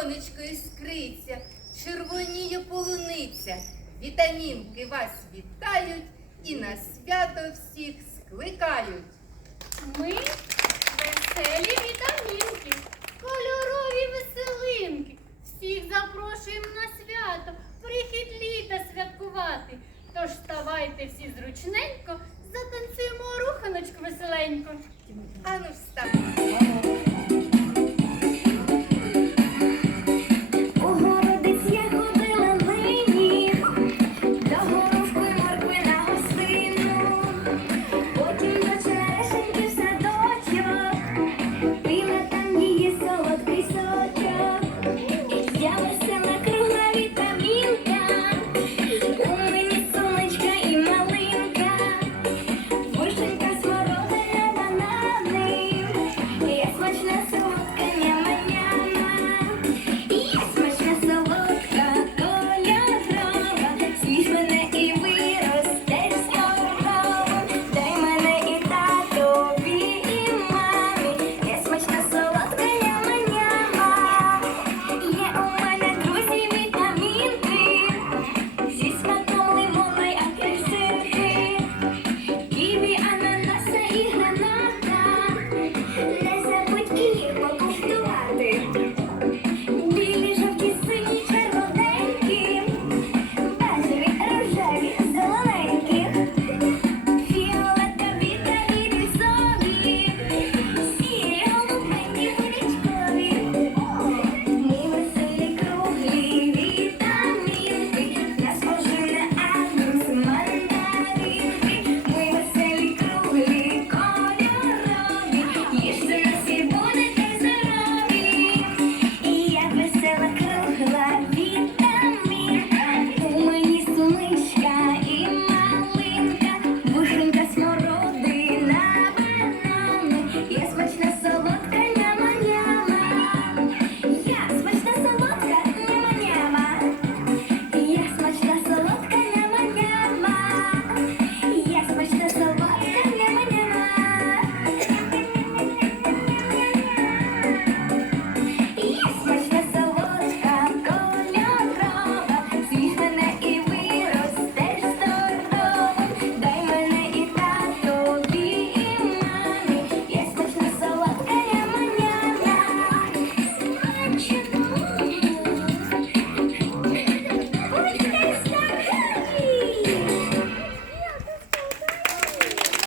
Сонечкою скриться, червоніє полуниця, вітамінки вас вітають і на свято всіх скликають. Ми веселі вітамінки, кольорові веселинки. Всіх запрошуємо на свято, прихід літа святкувати. Тож ставайте всі зручненько, затанцюємо руханочку веселенько. Ану встань.